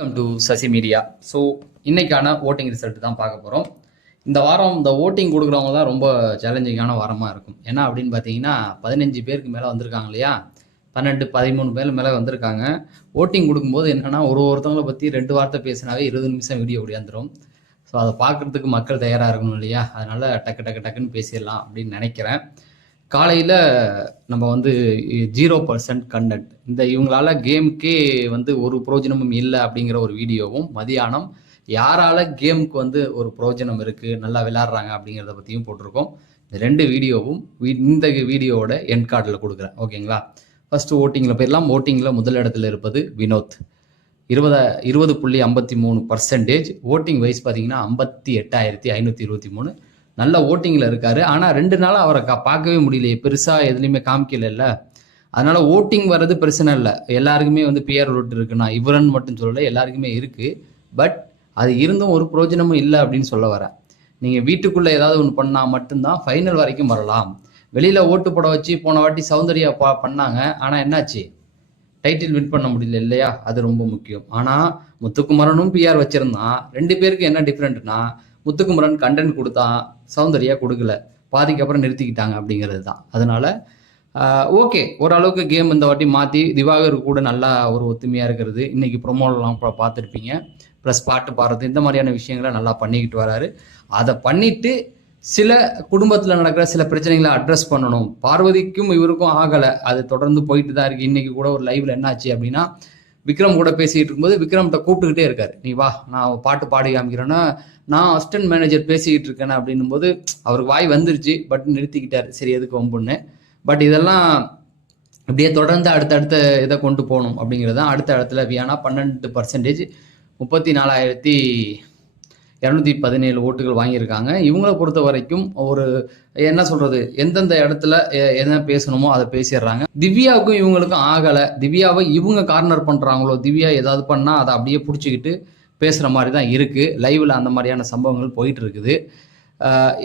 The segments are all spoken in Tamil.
Welcome to Sasi Media. So இன்னைக்கான ஓட்டிங் ரிசல்ட் தான் பார்க்க போகிறோம். இந்த வாரம் இந்த ஓட்டிங் கொடுக்குறவங்க தான் ரொம்ப சேலஞ்சிங்கான வாரமாக இருக்கும். ஏன்னா அப்படின்னு பார்த்தீங்கன்னா 15 பேருக்கு மேலே வந்திருக்காங்க இல்லையா, 12-13 பேர் மேலே வந்திருக்காங்க. ஓட்டிங் கொடுக்கும்போது என்னென்னா ஒருத்தவங்களை பற்றி 2 வார்த்தை பேசினாவே 20 நிமிஷம் வீடியோ ஓடியாந்துடும். ஸோ அதை பார்க்குறதுக்கு மக்கள் தயாராக இருக்கணும் இல்லையா, அதனால் டக்குன்னு பேசிடலாம் அப்படின்னு நினைக்கிறேன். காலையில் நம்ம 0% கண்டென்ட், இந்த இவங்களால கேமுக்கே ஒரு பிரயோஜனமும் இல்லை அப்படிங்கிற ஒரு வீடியோவும், மதியானம் யாரால கேமுக்கு ஒரு பிரயோஜனம் இருக்குது, நல்லா விளையாடுறாங்க அப்படிங்கிறத பற்றியும் போட்டிருக்கோம். இந்த 2 வீடியோவும் இந்த வீடியோவோட எண்ட் கார்டில் கொடுக்குறேன், ஓகேங்களா. ஃபர்ஸ்ட் ஓட்டிங்கில் போயிடலாம். ஓட்டிங்கில் முதல் இடத்துல இருப்பது வினோத், 20.53%. ஓட்டிங் வைஸ் பார்த்தீங்கன்னா 58,523. நல்ல ஓட்டிங்கில் இருக்காரு. ஆனால் 2 நாளாக அவரை பார்க்கவே முடியலையே, பெருசாக எதுலையுமே காமிக்கல. அதனால ஓட்டிங் வர்றது பிரச்சனை இல்லை, எல்லாருக்குமே பிஆர் ரோட் இருக்குன்னா இவரன்னு மட்டும் சொல்லலை, எல்லாருக்குமே இருக்கு. பட் அது இருந்தும் ஒரு பிரயோஜனமும் இல்லை அப்படின்னு சொல்ல வரேன். நீங்கள் வீட்டுக்குள்ளே ஏதாவது ஒன்று பண்ணால் மட்டும்தான் ஃபைனல் வரைக்கும் வரலாம். வெளியில் ஓட்டு போட வச்சு போன வாட்டி சௌந்தர்யா பண்ணாங்க, ஆனால் என்னாச்சு, டைட்டில் வின் பண்ண முடியல இல்லையா, அது ரொம்ப முக்கியம். ஆனால் முத்துக்குமரனும் பிஆர் வச்சிருந்தான். 2 பேருக்கு என்ன டிஃப்ரெண்ட்னா, முத்துக்குமரன் கண்டென்ட் கொடுத்தான், சௌந்தர்யா கொடுக்கல, பாதிக்கு அப்புறம் நிறுத்திக்கிட்டாங்க அப்படிங்கிறது தான். அதனால ஓகே, ஓரளவுக்கு கேம் இந்த வாட்டி மாற்றி திவாகர் கூட நல்லா ஒரு ஒத்துமையாக இருக்கிறது. இன்னைக்கு ப்ரொமோலாம் பார்த்துருப்பீங்க. ப்ளஸ் பாட்டு பாடுறது, இந்த மாதிரியான விஷயங்களை நல்லா பண்ணிக்கிட்டு வராரு. அதை பண்ணிட்டு சில குடும்பத்தில் நடக்கிற சில பிரச்சனைகளை அட்ரஸ் பண்ணணும். பார்வதிக்கும் இவருக்கும் ஆகலை, அது தொடர்ந்து போயிட்டு தான் இருக்கு. இன்னைக்கு கூட ஒரு லைவ்ல என்னாச்சு அப்படின்னா, விக்ரம் கூட பேசிகிட்டு இருக்கும்போது விக்ரம்கிட்ட கூப்பிட்டுக்கிட்டே இருக்காரு, நீ வா நான் பாட்டு பாடி காமிக்கிறேன்னா, நான் அசிஸ்டன்ட் மேனேஜர் பேசிக்கிட்டு இருக்கேன் அப்படின்னும் போது அவருக்கு வாய் வந்துருச்சு, பட் நிறுத்திக்கிட்டார். சரி எதுக்கு வம்புன்னு. பட் இதெல்லாம் இப்படியே தொடர்ந்து அடுத்தடுத்த இதை கொண்டு போகணும் அப்படிங்கிறது தான். அடுத்த இடத்துல வியானா 12%, 34,217 ஓட்டுகள் வாங்கியிருக்காங்க. இவங்களை பொறுத்த வரைக்கும் ஒரு என்ன சொல்றது, எந்தெந்த இடத்துல என்ன பேசணுமோ அதை பேசிடுறாங்க. திவ்யாவுக்கும் இவங்களுக்கும் ஆகலை. திவ்யாவை இவங்க கார்னர் பண்றாங்களோ, திவ்யா ஏதாவது பண்ணா அதை அப்படியே பிடிச்சிக்கிட்டு பேசுகிற மாதிரி தான் இருக்குது. லைவில் அந்த மாதிரியான சம்பவங்கள் போயிட்டு இருக்குது.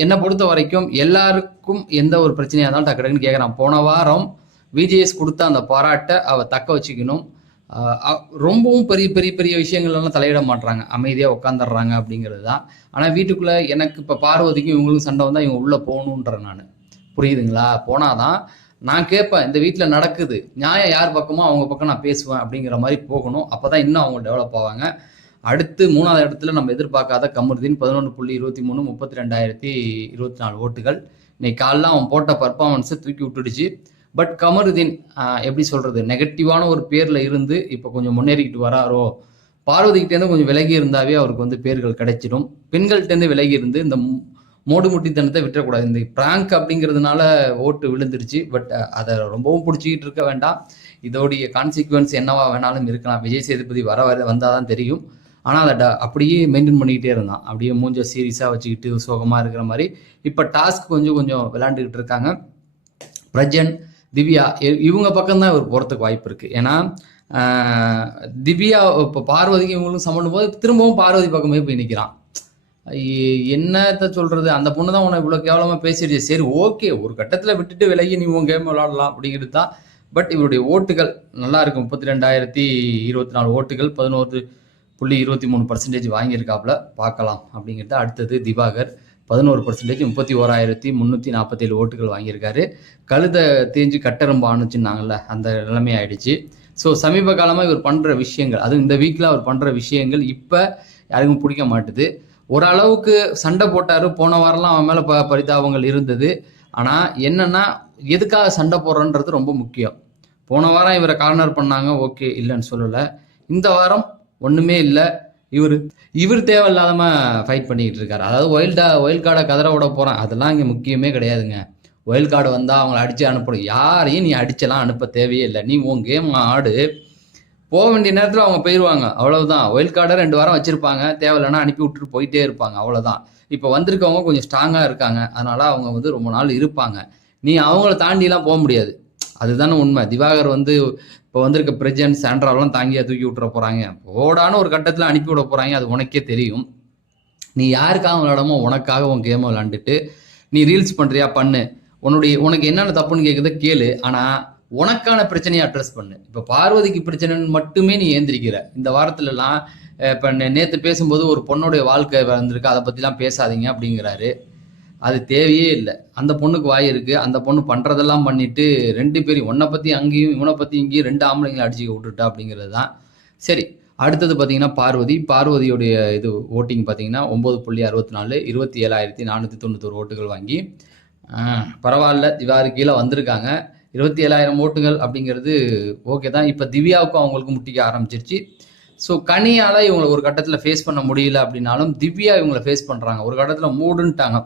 என்னை பொறுத்த வரைக்கும் எல்லாருக்கும் எந்த ஒரு பிரச்சனையாக இருந்தாலும் டக்குன்னு கேட்குறான். போன வாரம் விஜிஎஸ் கொடுத்த அந்த பாராட்டை அவள் தக்க வச்சுக்கணும். ரொம்பவும் பெரிய பெரிய பெரிய விஷயங்கள்லாம் தலையிட மாட்டாங்க, அமைதியாக உட்காந்துடுறாங்க அப்படிங்கிறது தான். ஆனால் வீட்டுக்குள்ளே எனக்கு இப்போ பார்வதிக்கும் இவங்களுக்கும் சண்டை வந்தால் இவங்க உள்ளே போகணுன்றேன் நான், புரியுதுங்களா. போனாதான் நான் கேட்பேன், இந்த வீட்டில் நடக்குது, நியாயம் யார் பக்கமோ அவங்க பக்கம் நான் பேசுவேன் அப்படிங்கிற மாதிரி போகணும். அப்போ தான் இன்னும் அவங்க டெவலப் ஆவாங்க. அடுத்து 3ஆவது இடத்துல நம்ம எதிர்பார்க்காத கமருதீன் 11.23, 32,024 ஓட்டுகள். இன்னைக்கு காலைல அவன் போட்ட பர்ஃபார்மன்ஸை தூக்கி விட்டுடுச்சு. பட் கமருதீன் எப்படி சொல்றது, நெகட்டிவான ஒரு பேர்ல இருந்து இப்போ கொஞ்சம் முன்னேறிக்கிட்டு வராரோ. பார்வதிக்கிட்டேருந்து கொஞ்சம் விலகி இருந்தாவே அவருக்கு பேர்கள் கிடைச்சிடும். பெண்கள்கிட்டேருந்து விலகி இருந்து இந்த மோடு முட்டித்தனத்தை விட்டுறக்கூடாது. இந்த பிராங்க் அப்படிங்கிறதுனால ஓட்டு விழுந்துருச்சு. பட் அதை ரொம்பவும் பிடிச்சிக்கிட்டு இருக்க வேண்டாம். இதோடைய கான்சிக்வன்ஸ் என்னவா வேணாலும் இருக்கலாம். விஜய் சேதுபதி வந்தாதான் தெரியும். ஆனால் அதை அப்படியே மெயின்டைன் பண்ணிக்கிட்டே இருந்தான், அப்படியே மூஞ்ச சீரியஸாக வச்சுக்கிட்டு சோகமாக இருக்கிற மாதிரி. இப்போ டாஸ்க் கொஞ்சம் விளையாண்டுக்கிட்டு இருக்காங்க. பிரஜன், திவ்யா இவங்க பக்கம்தான் இவர் போகிறதுக்கு வாய்ப்பு இருக்குது. ஏன்னா திவ்யா இப்போ பார்வதிக்கு இவங்களும் சம்மண்டும் போது திரும்பவும் பார்வதி பக்கமே போய் நிற்கிறான். என்னத்த சொல்கிறது, அந்த பொண்ணு தான் உன்னை இவ்வளோ கேவலமாக பேசிடுச்சு. சரி ஓகே, ஒரு கட்டத்தில் விட்டுட்டு விலகி நீ உன் கேம் விளாடலாம் அப்படிங்கிறது தான். பட் இவருடைய ஓட்டுகள் நல்லா இருக்கும். 32,024 ஓட்டுகள், 11.23% வாங்கியிருக்காப்புல. பார்க்கலாம் அப்படிங்கிறது. அடுத்தது திவாகர் 11%, 31,347 ஓட்டுகள் வாங்கியிருக்காரு. கழுதை தேஞ்சு கட்டெரும்பு ஆணுச்சுன்னாங்கல்ல, அந்த நிலைமை ஆயிடுச்சு. ஸோ சமீப காலமாக இவர் பண்ணுற விஷயங்கள், அதுவும் இந்த வீக்கில் அவர் பண்ணுற விஷயங்கள் இப்போ யாருக்கும் பிடிக்க மாட்டுது. ஓரளவுக்கு சண்டை போட்டார். போன வாரம்லாம் அவன் மேலே பரிதாபங்கள் இருந்தது. ஆனால் என்னன்னா, எதுக்காக சண்டை போடுறன்றது ரொம்ப முக்கியம். போன வாரம் இவரை கார்னர் பண்ணாங்க, ஓகே இல்லைன்னு சொல்லலை. இந்த வாரம் ஒன்றுமே இல்லை, இவர் தேவையில்லாம ஃபைட் பண்ணிக்கிட்டு இருக்காரு. அதாவது ஒயில் கார்டை கதற விட போகிறேன், அதெல்லாம் இங்கே முக்கியமே கிடையாதுங்க. ஒயில் கார்டு வந்தால் அவங்கள அடித்து அனுப்பணும். யாரையும் நீ அடிச்செல்லாம் அனுப்ப தேவையே இல்லை. நீ உன் கேம் ஆடு, போக வேண்டிய நேரத்தில் அவங்க போயிடுவாங்க, அவ்வளவுதான். ஒயில் கார்டை 2 வாரம் வச்சுருப்பாங்க, தேவையில்லைன்னா அனுப்பி விட்டுட்டு போயிட்டே இருப்பாங்க, அவ்வளோதான். இப்போ வந்திருக்கவங்க கொஞ்சம் ஸ்ட்ராங்காக இருக்காங்க, அதனால அவங்க ரொம்ப நாள் இருப்பாங்க. நீ அவங்கள தாண்டிலாம் போக முடியாது, அதுதானே உண்மை. திவாகர் இப்போ வந்திருக்க பிரஜன், சாண்ட்ராவெல்லாம் தாங்கியா தூக்கி விட்டுற போகிறாங்க, ஓடான ஒரு கட்டத்தில் அனுப்பி விட போகிறாங்க, அது உனக்கே தெரியும். நீ யாருக்காக விளையாடாமோ உனக்காக உன் கேமை விளாண்டுட்டு நீ ரீல்ஸ் பண்ணுறியா பண்ணு, உனக்கு என்னென்ன தப்புன்னு கேட்குறத கேளு. ஆனால் உனக்கான பிரச்சனையை அட்ரஸ் பண்ணு. இப்போ பார்வதிக்கு பிரச்சனைன்னு மட்டுமே நீ ஏந்திரிக்கிற. இந்த வாரத்துலலாம் இப்போ நேற்று பேசும்போது ஒரு பொண்ணுடைய வாழ்க்கை வந்திருக்கு, அதை பற்றிலாம் பேசாதீங்க அப்படிங்கிறாரு. அது தேவையே இல்லை. அந்த பொண்ணுக்கு வாய் இருக்குது, அந்த பொண்ணு பண்ணுறதெல்லாம் பண்ணிட்டு 2 பேரும் உன்னை பற்றி அங்கேயும் இவனை பற்றி இங்கேயும் 2 ஆம்பளைங்களை அடிச்சு விட்டுட்டா அப்படிங்கிறது தான். சரி, அடுத்தது பார்த்தீங்கன்னா பார்வதியோடைய இது ஓட்டிங் பார்த்தீங்கன்னா 9.64 27,491 ஓட்டுகள் வாங்கி பரவாயில்ல, திவாரி கீழே வந்திருக்காங்க. 27,000 ஓட்டுகள் அப்படிங்கிறது ஓகே தான். இப்போ திவ்யாவுக்கும் அவங்களுக்கு முட்டிக்க ஆரம்பிச்சிருச்சு. ஸோ கனியால் இவங்களை ஒரு கட்டத்தில் ஃபேஸ் பண்ண முடியல அப்படின்னாலும் திவ்யா இவங்களை ஃபேஸ் பண்ணுறாங்க. ஒரு கட்டத்தில் மூடுன்ட்டாங்க,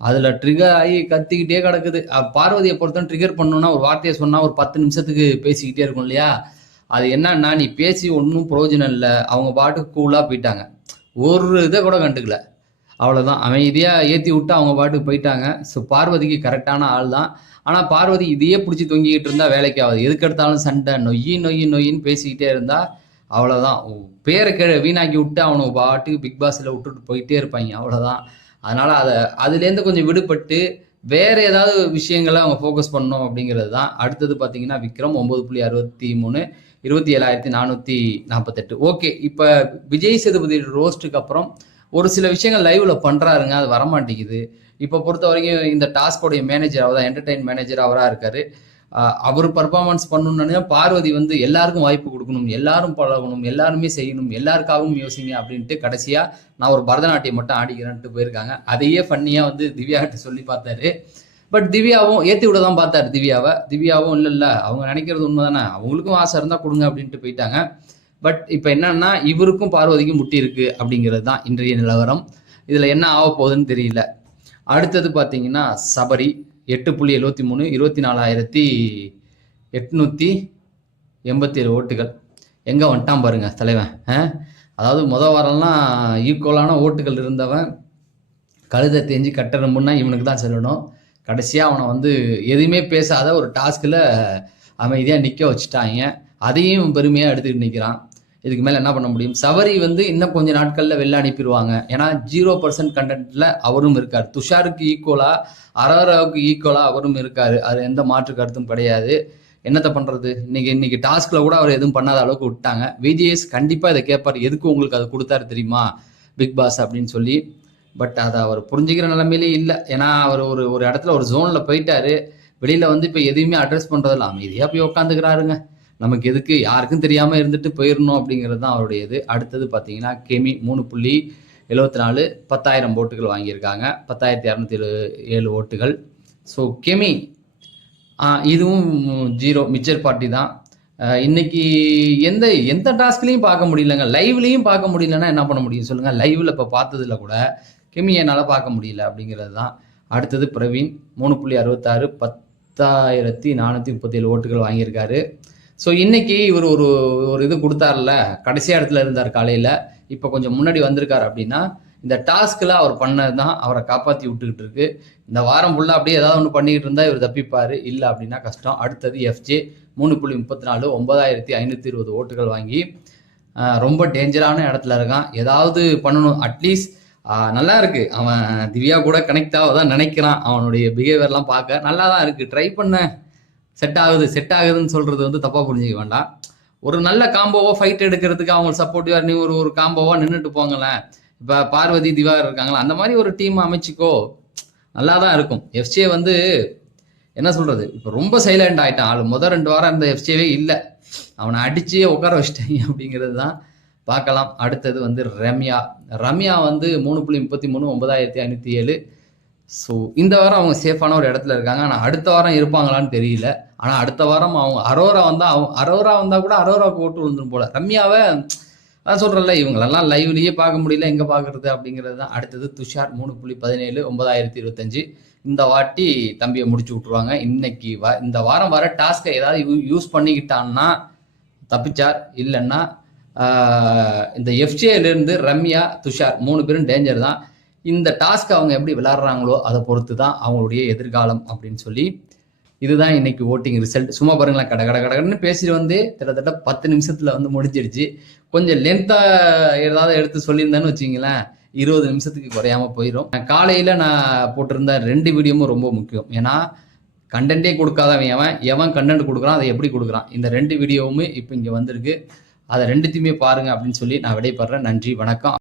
அதில் ட்ரிகர் ஆகி கத்திக்கிட்டே கிடக்குது. பார்வதியை பொறுத்தவரை ட்ரிகர் பண்ணணுன்னா ஒரு வார்த்தையை சொன்னால் ஒரு 10 நிமிஷத்துக்கு பேசிக்கிட்டே இருக்கும் இல்லையா? அது என்னன்னா, நீ பேசி ஒன்றும் பிரயோஜனம் இல்லை. அவங்க பாட்டுக்கு கூலாக போயிட்டாங்க, ஒரு இதை கூட கண்டுக்கல. அவ்வளோதான், அமைதியாக ஏற்றி விட்டு அவங்க பாட்டுக்கு போயிட்டாங்க. ஸோ பார்வதிக்கு கரெக்டான ஆள் தான். ஆனால் பார்வதி இதையே பிடிச்சி தொங்கிக்கிட்டு இருந்தால் வேலைக்கு ஆகுது. எதுக்கு எடுத்தாலும் சண்டை, நொய்யின்னு பேசிக்கிட்டே இருந்தால் அவ்வளோதான். பேரை வீணாக்கி விட்டு அவனுக்கு பாட்டுக்கு பிக் பாஸில் விட்டுட்டு போயிட்டே இருப்பாங்க, அவ்வளோதான். அதனால் அதுலேருந்து கொஞ்சம் விடுபட்டு வேறு ஏதாவது விஷயங்களை அவங்க ஃபோக்கஸ் பண்ணணும் அப்படிங்கிறது தான். அடுத்தது பார்த்தீங்கன்னா விக்ரம் 9.63 27,448. ஓகே, இப்போ விஜய் சேதுபதி ரோஸ்ட்டுக்கு அப்புறம் ஒரு சில விஷயங்கள் லைவ்ல பண்ணுறாருங்க, அது வரமாட்டேங்குது. இப்போ பொறுத்த வரைக்கும் இந்த டாஸ்கோடைய மேனேஜர் அவர் தான், என்டர்டெயின் மேனேஜர் அவராக இருக்காரு. அவர் பர்ஃபார்மன்ஸ் பண்ணணும்னு பார்வதி வந்து எல்லாருக்கும் வாய்ப்பு கொடுக்கணும், எல்லாரும் பழகணும், எல்லாருமே செய்யணும், எல்லாருக்காகவும் யோசிங்க அப்படின்ட்டு கடைசியாக நான் ஒரு பரதநாட்டியம் மட்டும் ஆடிக்கிறேன்ட்டு போயிருக்காங்க. அதையே ஃபன்னியாக வந்து திவ்யாகிட்ட சொல்லி பார்த்தாரு. பட் திவ்யாவும் ஏற்றி விட தான் பார்த்தாரு திவ்யாவும் இல்லை அவங்க நினைக்கிறது உண்மை தானே, அவங்களுக்கும் ஆசை இருந்தால் கொடுங்க அப்படின்ட்டு போயிட்டாங்க. பட் இப்போ என்னன்னா, இவருக்கும் பார்வதிக்கும் முட்டி இருக்கு அப்படிங்கிறது தான் இன்றைய நிலவரம். இதில் என்ன ஆக போகுதுன்னு தெரியல. அடுத்தது பார்த்தீங்கன்னா சபரி 8.73 24,887 ஓட்டுகள். எங்கே வந்துட்டான் பாருங்க தலைவன். அதாவது வாரம்லாம் ஈக்குவலான ஓட்டுகள் இருந்தவன் கழுதை தேஞ்சு கட்டணும்னா இவனுக்கு தான் செல்லணும். கடைசியாக அவனை வந்து எதுவுமே பேசாத ஒரு டாஸ்கில் அமைதியாக நிற்க வச்சுட்டாங்க. அதையும் பெருமையாக எடுத்துக்கிட்டு நிற்கிறான். இதுக்கு மேலே என்ன பண்ண முடியும்? சபரி வந்து இன்னும் கொஞ்சம் நாட்களில் வெளில அனுப்பிடுவாங்க. ஏன்னா 0% கண்டென்ட்ல அவரும் இருக்கார். துஷாருக்கு ஈக்குவலாக, அரோராவுக்கு ஈக்குவலாக அவரும் இருக்கார். அது எந்த மாற்று கருத்தும் கிடையாது. என்னத்தை பண்ணுறது, இன்னைக்கு டாஸ்கில் கூட அவர் எதுவும் பண்ணாத அளவுக்கு விட்டாங்க. விஜிஎஸ் கண்டிப்பாக இதை கேட்பார், எதுக்கு உங்களுக்கு அது கொடுத்தாரு தெரியுமா பிக் பாஸ் அப்படின்னு சொல்லி. பட் அதை அவர் புரிஞ்சுக்கிற நிலைமையிலே இல்லை. ஏன்னா அவர் ஒரு இடத்துல ஒரு ஜோனில் போயிட்டாரு. வெளியில் வந்து இப்போ எதுவுமே அட்ரஸ் பண்ணுறதில்ல, அமைதியாக போய் உட்காந்துக்கிறாருங்க. நமக்கு எதுக்கு, யாருக்கும் தெரியாமல் இருந்துட்டு போயிடணும் அப்படிங்கிறது தான் அவருடைய இது. அடுத்தது பார்த்தீங்கன்னா கெமி 3.74 10,000 ஓட்டுகள் வாங்கியிருக்காங்க, 10,207 ஓட்டுகள். ஸோ கெமி இதுவும் 0 மிச்சர் பார்ட்டி தான். இன்னைக்கு எந்த டாஸ்க்லையும் பார்க்க முடியலங்க, லைவ்லையும் பார்க்க முடியலன்னா என்ன பண்ண முடியும் சொல்லுங்கள்? லைவில் இப்போ பார்த்ததுல கூட கெமி என்னால் பார்க்க முடியல அப்படிங்கிறது தான். அடுத்தது பிரவீன் 3.66 10,437 ஓட்டுகள் வாங்கியிருக்காரு. ஸோ இன்னைக்கு இவர் ஒரு இது கொடுத்தார்ல, கடைசி இடத்துல இருந்தார் காலையில், இப்போ கொஞ்சம் முன்னாடி வந்திருக்காரு அப்படின்னா இந்த டாஸ்கில் அவர் பண்ணது தான் அவரை காப்பாற்றி விட்டுக்கிட்டு இருக்கு. இந்த வாரம் ஃபுல்லாக அப்படியே ஏதாவது ஒன்று பண்ணிக்கிட்டு இருந்தால் இவர் தப்பிப்பார், இல்லை அப்படின்னா கஷ்டம். அடுத்தது எஃப்ஜே 3.34 9,520 ஓட்டுகள் வாங்கி ரொம்ப டேஞ்சரான இடத்துல இருக்கான். ஏதாவது பண்ணணும், அட்லீஸ்ட் நல்லா இருக்கு. அவன் திவ்யா கூட கனெக்ட் ஆகதான் நினைக்கிறான். அவனுடைய பிஹேவியர்லாம் பார்க்க நல்லா தான் இருக்கு. ட்ரை பண்ண செட் ஆகுதுன்னு சொல்றது வந்து தப்பா புரிஞ்சுக்க வேண்டாம். ஒரு நல்ல காம்போவா ஃபைட் எடுக்கிறதுக்கு அவங்க சப்போர்ட்டிவா நீ ஒரு காம்போவா நின்றுட்டு போங்களேன். இப்போ பார்வதி திவா இருக்காங்களா, அந்த மாதிரி ஒரு டீம் அமைச்சிக்கோ, நல்லா தான் இருக்கும். எஃப்ஜே வந்து என்ன சொல்றது, இப்போ ரொம்ப சைலண்ட் ஆயிட்டான் ஆள். 2 வாரம் இருந்த எஃப்ஜேவே இல்லை, அவனை அடிச்சே உட்கார வச்சிட்டாங்க அப்படிங்கிறது தான். பார்க்கலாம். அடுத்தது வந்து ரம்யா வந்து 3.33 9,507. ஸோ இந்த வாரம் அவங்க சேஃபான ஒரு இடத்துல இருக்காங்க. ஆனால் அடுத்த வாரம் இருப்பாங்களான்னு தெரியல. ஆனால் அடுத்த வாரம் அவங்க அரோரா வந்தால் கூட அரோராவுக்கு ஓட்டு விழுந்துடும் போல. ரம்யாவை அதான் சொல்கிறல்ல, இவங்களெல்லாம் லைவ்லேயே பார்க்க முடியல, எங்கே பார்க்குறது அப்படிங்கிறது தான். அடுத்தது துஷார் 3.17 9,025. இந்த வாட்டி தம்பியை முடிச்சு விட்ருவாங்க. இன்னைக்கு இந்த வாரம் வர டாஸ்கை ஏதாவது யூஸ் பண்ணிக்கிட்டான்னா தப்பிச்சார், இல்லைன்னா இந்த எஃப்ஜேலேருந்து ரம்யா துஷார் 3 பேரும் டேஞ்சர் தான். இந்த டாஸ்க் அவங்க எப்படி விளையாடுறாங்களோ அதை பொறுத்து தான் அவங்களுடைய எதிர்காலம் அப்படின்னு சொல்லி. இதுதான் இன்னைக்கு ஓட்டிங் ரிசல்ட். சும்மா பாருங்களேன், கடன்னு பேசிட்டு வந்து கிட்டத்தட்ட 10 நிமிஷத்துல வந்து முடிஞ்சிடுச்சு. கொஞ்சம் லென்த்தாக ஏதாவது எடுத்து சொல்லியிருந்தேன்னு வச்சிங்களேன், 20 நிமிஷத்துக்கு குறையாம போயிடும். காலையில் நான் போட்டிருந்த 2 வீடியோவும் ரொம்ப முக்கியம். ஏன்னா கண்டென்ட்டே கொடுக்காதவன் எவன் கண்டென்ட் கொடுக்குறான், அதை எப்படி கொடுக்குறான், இந்த 2 வீடியோவுமே இப்போ இங்கே வந்திருக்கு. அதை ரெண்டுத்தையுமே பாருங்க அப்படின்னு சொல்லி நான் விடைபெறேன். நன்றி, வணக்கம்.